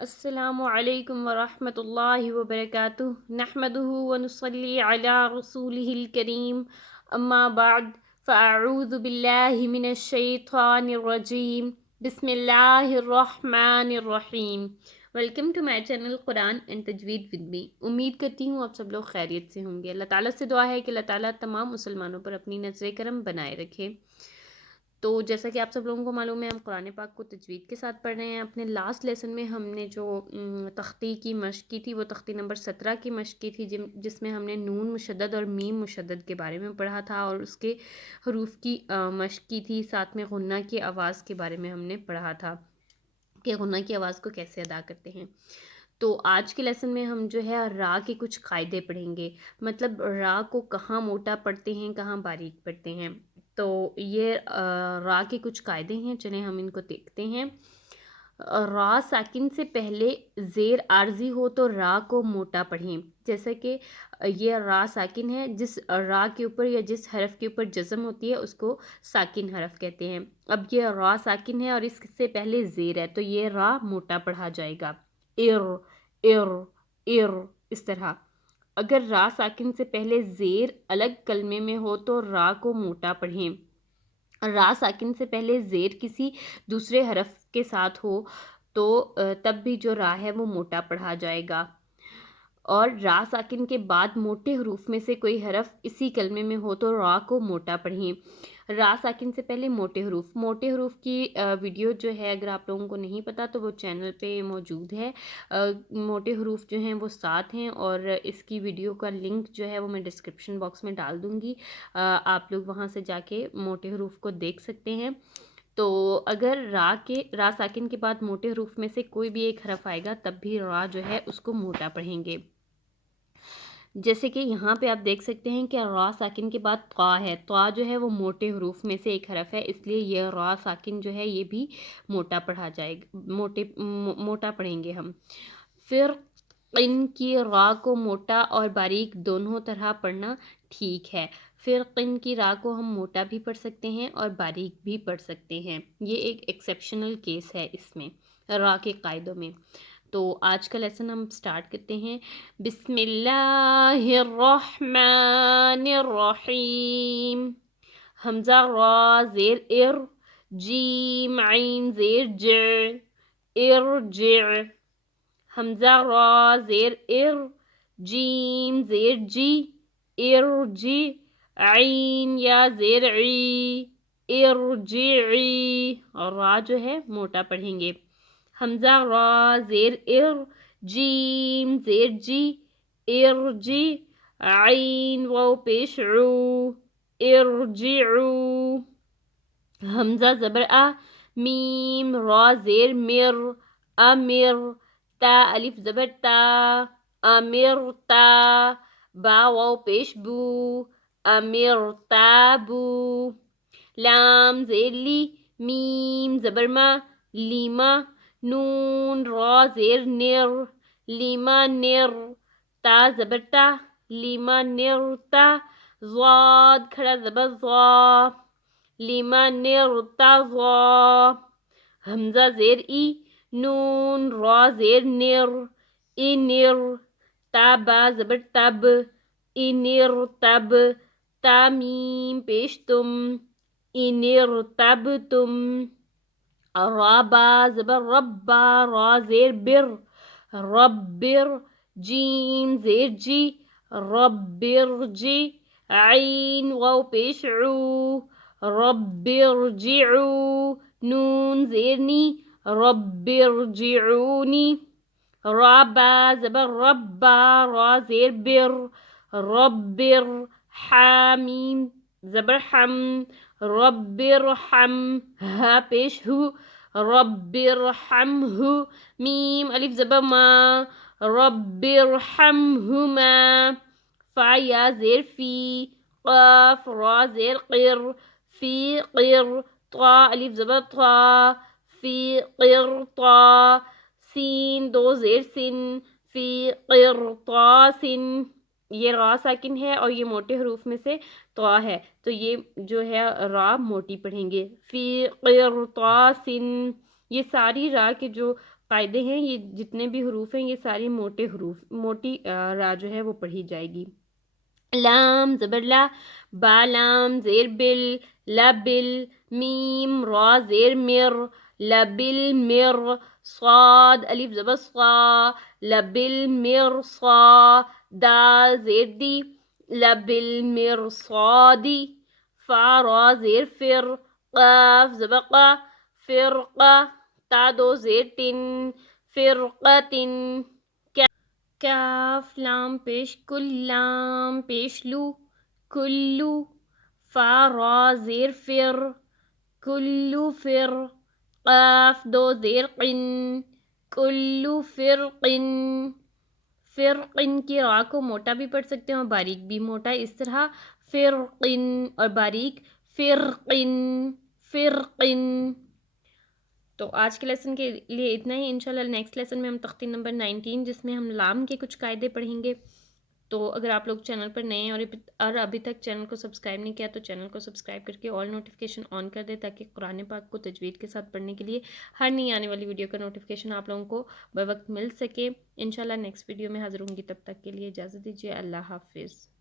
السلام علیکم ورحمۃ اللہ وبرکاتہ نحمده ونصلی علی رسولہ الکریم اما بعد فاعوذ باللہ من الشیطان الرجیم بسم اللہ الرحمن الرحیم۔ Welcome to my channel Quran and تجوید ود می۔ امید کرتی ہوں آپ سب لوگ خیریت سے ہوں گے۔ اللہ تعالیٰ سے دعا ہے کہ اللہ تعالیٰ تمام مسلمانوں پر اپنی نظر کرم بنائے رکھے۔ تو جیسا کہ آپ سب لوگوں کو معلوم ہے، ہم قرآن پاک کو تجوید کے ساتھ پڑھ رہے ہیں۔ اپنے لاسٹ لیسن میں ہم نے جو تختی کی مشق کی تھی وہ تختی نمبر 17 کی مشق کی تھی، جس میں ہم نے نون مشدد اور میم مشدد کے بارے میں پڑھا تھا اور اس کے حروف کی مشق کی تھی۔ ساتھ میں غنہ کی آواز کے بارے میں ہم نے پڑھا تھا کہ غنہ کی آواز کو کیسے ادا کرتے ہیں۔ تو آج کے لیسن میں ہم جو ہے را کے کچھ قاعدے پڑھیں گے، مطلب را کو کہاں موٹا پڑھتے ہیں، کہاں باریک پڑھتے ہیں۔ تو یہ را کے کچھ قاعدے ہیں، چلیں ہم ان کو دیکھتے ہیں۔ را ساکن سے پہلے زیر عارضی ہو تو را کو موٹا پڑھیں، جیسا کہ یہ را ساکن ہے، جس را کے اوپر یا جس حرف کے اوپر جزم ہوتی ہے اس کو ساکن حرف کہتے ہیں۔ اب یہ را ساکن ہے اور اس سے پہلے زیر ہے تو یہ را موٹا پڑھا جائے گا، ار ار ار، اس طرح۔ اگر را ساکن سے پہلے زیر الگ کلمے میں ہو تو را کو موٹا پڑھیں۔ را ساکن سے پہلے زیر کسی دوسرے حرف کے ساتھ ہو تو تب بھی جو را ہے وہ موٹا پڑھا جائے گا۔ اور را ساکن کے بعد موٹے حروف میں سے کوئی حرف اسی کلمے میں ہو تو را کو موٹا پڑھیں۔ را ساکن سے پہلے موٹے حروف کی ویڈیو جو ہے، اگر آپ لوگوں کو نہیں پتا تو وہ چینل پہ موجود ہے۔ موٹے حروف جو ہیں وہ 7 ہیں اور اس کی ویڈیو کا لنک جو ہے وہ میں ڈسکرپشن باکس میں ڈال دوں گی، آپ لوگ وہاں سے جا کے موٹے حروف کو دیکھ سکتے ہیں۔ تو اگر را ساکن کے بعد موٹے حروف میں سے کوئی بھی ایک حرف آئے گا تب بھی را جو ہے اس کو موٹا پڑھیں گے۔ جیسے کہ یہاں پہ آپ دیکھ سکتے ہیں کہ را ساکن کے بعد طا ہے، طا جو ہے وہ موٹے حروف میں سے ایک حرف ہے، اس لیے یہ را ساکن جو ہے یہ بھی موٹا پڑھا جائے گا، موٹا پڑھیں گے ہم۔ پھر قن کی را کو موٹا اور باریک دونوں طرح پڑھنا ٹھیک ہے۔ پھر قن کی را کو ہم موٹا بھی پڑھ سکتے ہیں اور باریک بھی پڑھ سکتے ہیں، یہ ایک ایکسیپشنل کیس ہے اس میں را کے قاعدوں میں۔ تو آج کا لیسن ہم سٹارٹ کرتے ہیں۔ بسم اللہ الرحمن الرحیم۔ حمزہ را زیر ار، جیم عین زیر ج، ارجع۔ حمزہ را زیر ار، جیم زیر جی، ارجی۔ عین یا زیر عی، ارجعی، اور را جو ہے موٹا پڑھیں گے۔ حمزہ را زیر ار، جیم زیر جی، ارجی۔ عین واو پیش عو، ارجعو۔ حمزہ زبر آ، میم را زیر مر، امر۔ تا الف زبر تا، امرتا۔ با واو پیش بو، امرتابو۔ لام زیر لی، میم زبر ما، لیما۔ نون را زیر نر، لیما نر۔ تا زبر تا، لیما نرتا۔ ضاد کھڑا زبر ضا، لیما نرتا ضا۔ حمزہ زیر ای، نون را زیر نر، انر۔ تا با زبر تب، انر تب۔ تا میم پیش تم، انر تب تم۔ را با زبر ربا، را زیر بر، ربر۔ جیم زیر جی، ربرجی۔ عین واو پیش عو، ربرجعو۔ نون زیر نی، ربرجعونی۔ را با زبر ربا، را زیر بر، ربر۔ حامیم زبر حم، ربرحم۔ ہا پیش ہو، ربرحمہو۔ میم الف زبر ما، ربرحمہما۔ فا یا زیر فی، قاف را زیر قر، فی قر۔ طا الف زبر طا، فی قرطا۔ سین دو زیر سن، فی قرطاسن۔ یہ را ساکن ہے اور یہ موٹے حروف میں سے طا ہے تو یہ جو ہے را موٹی پڑھیں گے، فی قرطاسن۔ یہ ساری را کے جو قاعدے ہیں، یہ جتنے بھی حروف ہیں یہ ساری موٹے حروف، موٹی را جو ہے وہ پڑھی جائے گی۔ لام زبر لا، با لام زیر بل، لبل، میم را زیر مر، لبل مر، صاد الف زبر صا، لبل مر صا، دال زیر دی، لبل مر صادی، فا را زیر فر، قاف زبر قا، فرقہ، تا دو زیر تن، فرقتن، کاف لام پیش کل، لام پیش لو، کلو، فا را زیر فر، کلو فر، قاف دو زیر قن، کلو فرقن، فرقن کی را کو موٹا بھی پڑھ سکتے ہیں اور باریک بھی، موٹا اس طرح فرقن اور باریک فرقن، فرقن۔ تو آج کے لیسن کے لیے اتنا ہی، انشاءاللہ نیکسٹ لیسن میں ہم تختی نمبر 19 جس میں ہم لام کے کچھ قاعدے پڑھیں گے۔ تو اگر آپ لوگ چینل پر نئے ہیں اور ابھی تک چینل کو سبسکرائب نہیں کیا تو چینل کو سبسکرائب کر کے آل نوٹیفیکیشن آن کر دیں تاکہ قرآن پاک کو تجوید کے ساتھ پڑھنے کے لیے ہر نئی آنے والی ویڈیو کا نوٹیفیکیشن آپ لوگوں کو بوقت مل سکے۔ انشاءاللہ نیکسٹ ویڈیو میں حاضر ہوں گی، تب تک کے لیے اجازت دیجیے، اللہ حافظ۔